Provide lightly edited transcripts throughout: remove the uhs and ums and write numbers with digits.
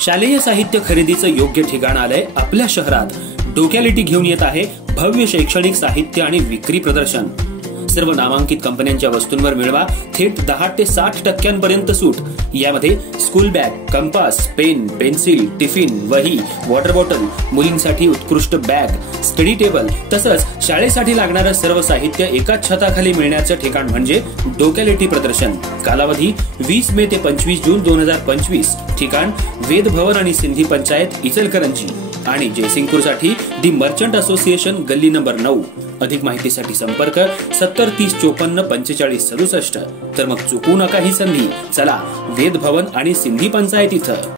शालेय साहित्य खरेदीचं योग्य ठिकाण आलंय आपल्या शहरात। डोक्यालिटी घेऊन येत आहे भव्य शैक्षणिक साहित्य आणि विक्री प्रदर्शन। सर्व नामांकित कंपन्यांच्या वस्तूंवर मिळवा थेट 10 ते 60% सूट। यामध्ये school bag, compass, pen, pencil, tiffin, वही, वॉटर बॉटल, मुलींसाठी उत्कृष्ट बॅग, स्टडी टेबल तसंच शाळेसाठी लागणारं सर्व साहित्य एकाच छताखाली मिळण्याचं ठिकाण म्हणजे डोक्यालिटी प्रदर्शन। कालावधी 20 मे ते 25 जून 2025। ठिकाण वेद भवन आणि सिंधी पंचायत इचलकरंजी आणि जयसिंगपूरसाठी दी मर्चंट असोसिएशन गल्ली नंबर 9। अधिक माहितीसाठी संपर्क 70 30 54 45 67। तर मग चुकू नका ही संधी। चला वेद भवन आणि सिंधी पंचायत इथं।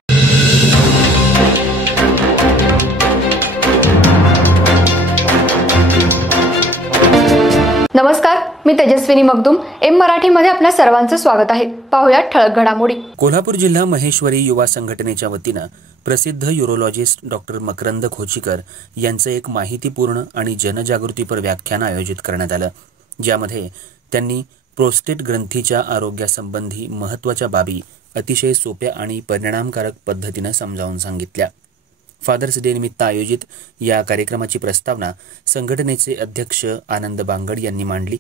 नमस्कार, मी तेजस्विनी मगदुम। एम मराठी मध्ये आपल्या सर्वांचं स्वागत आहे। पाहूयात ठळक घडामोडी। कोल्हापूर जिल्हा महेश्वरी युवा संघटनेच्या वतीनं प्रसिद्ध यूरोलॉजिस्ट डॉक्टर मकरंद खोचीकर यांचं एक माहितीपूर्ण आणि जनजागृतीपर व्याख्यान आयोजित करण्यात आलं, ज्यामध्ये त्यांनी प्रोस्टेट ग्रंथीच्या आरोग्यासंबंधी महत्त्वाच्या बाबी अतिशय सोप्या आणि परिणामकारक पद्धतीनं समजावून सांगितल्या। फादर्स डे निमित्त आयोजित या कार्यक्रमाची प्रस्तावना संघटनेचे अध्यक्ष आनंद बांगड यांनी मांडली।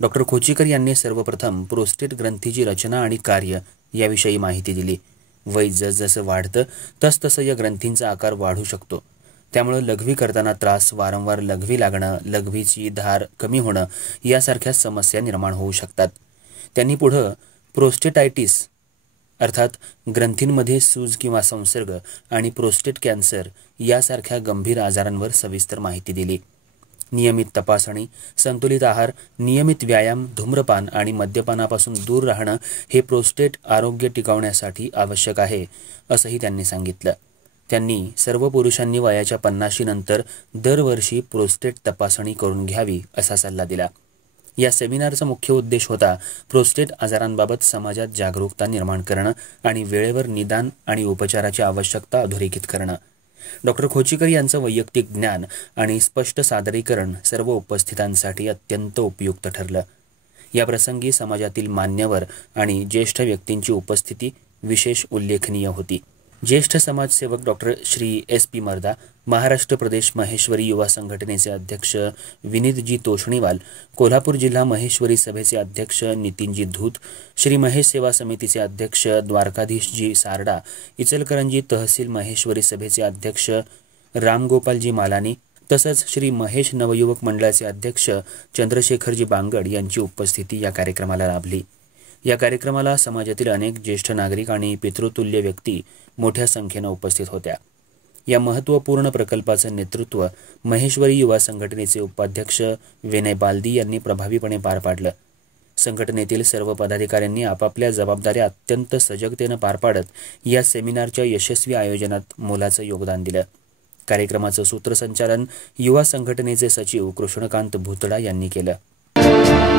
डॉक्टर खोचीकर यांनी सर्वप्रथम प्रोस्टेट ग्रंथीची रचना आणि कार्य याविषयी माहिती दिली। वय जसजसं वाढतं तसतसं या ग्रंथींचा आकार वाढू शकतो, त्यामुळे लघवी करताना त्रास, वारंवार लघवी लागणं, लघवीची धार कमी होणं यासारख्या समस्या निर्माण होऊ शकतात। त्यांनी पुढे प्रोस्टेटायटिस अर्थात ग्रंथींमध्ये सूज किंवा संसर्ग आणि प्रोस्टेट कॅन्सर यासारख्या गंभीर आजारांवर सविस्तर माहिती दिली। नियमित तपासणी, संतुलित आहार, नियमित व्यायाम, धूम्रपान आणि मद्यपानापासून दूर राहणं हे प्रोस्टेट आरोग्य टिकवण्यासाठी आवश्यक आहे, असंही त्यांनी सांगितलं। त्यांनी सर्व पुरुषांनी वयाच्या 50 नंतर दरवर्षी प्रोस्टेट तपासणी करून घ्यावी असा सल्ला दिला। या सेमिनारचा मुख्य उद्देश होता प्रोस्टेट आजारांबाबत समाजात जागरूकता निर्माण करणं आणि वेळेवर निदान आणि उपचाराची आवश्यकता अधोरेखित करणं। डॉक्टर खोचीकर यांचं वैयक्तिक ज्ञान आणि स्पष्ट सादरीकरण सर्व उपस्थितांसाठी अत्यंत उपयुक्त ठरलं। या प्रसंगी समाजातील मान्यवर आणि ज्येष्ठ व्यक्तींची उपस्थिती विशेष उल्लेखनीय होती। ज्येष्ठ समाजसेवक डॉक्टर श्री SP मर्दा, महाराष्ट्र प्रदेश महेश्वरी युवा संघटनेचे अध्यक्ष विनीतजी तोषणीवाल, कोल्हापूर जिल्हा महेश्वरी सभेचे अध्यक्ष नितीनजी धूत, श्री महेश सेवा समितीचे अध्यक्ष द्वारकाधीशजी सारडा, इचलकरंजी तहसील महेश्वरी सभेचे अध्यक्ष रामगोपालजी मालानी तसंच श्री महेश नवयुवक मंडळाचे अध्यक्ष चंद्रशेखरजी बांगड यांची उपस्थिती या कार्यक्रमाला लाभली। या कार्यक्रमाला समाजातील अनेक ज्येष्ठ नागरिक आणि पितृतुल्य व्यक्ती मोठ्या संख्येने उपस्थित होत्या। या महत्त्वपूर्ण प्रकल्पाचं नेतृत्व महेश्वरी युवा संघटनेचे उपाध्यक्ष विनय बालदी यांनी प्रभावीपणे पार पाडलं। संघटनेतील सर्व पदाधिकाऱ्यांनी आपापल्या जबाबदाऱ्या अत्यंत सजगतेनं पार पाडत या सेमिनारच्या यशस्वी आयोजनात मोलाचं योगदान दिलं। कार्यक्रमाचं सूत्रसंचालन युवा संघटनेचे सचिव कृष्णकांत भुतडा यांनी केलं।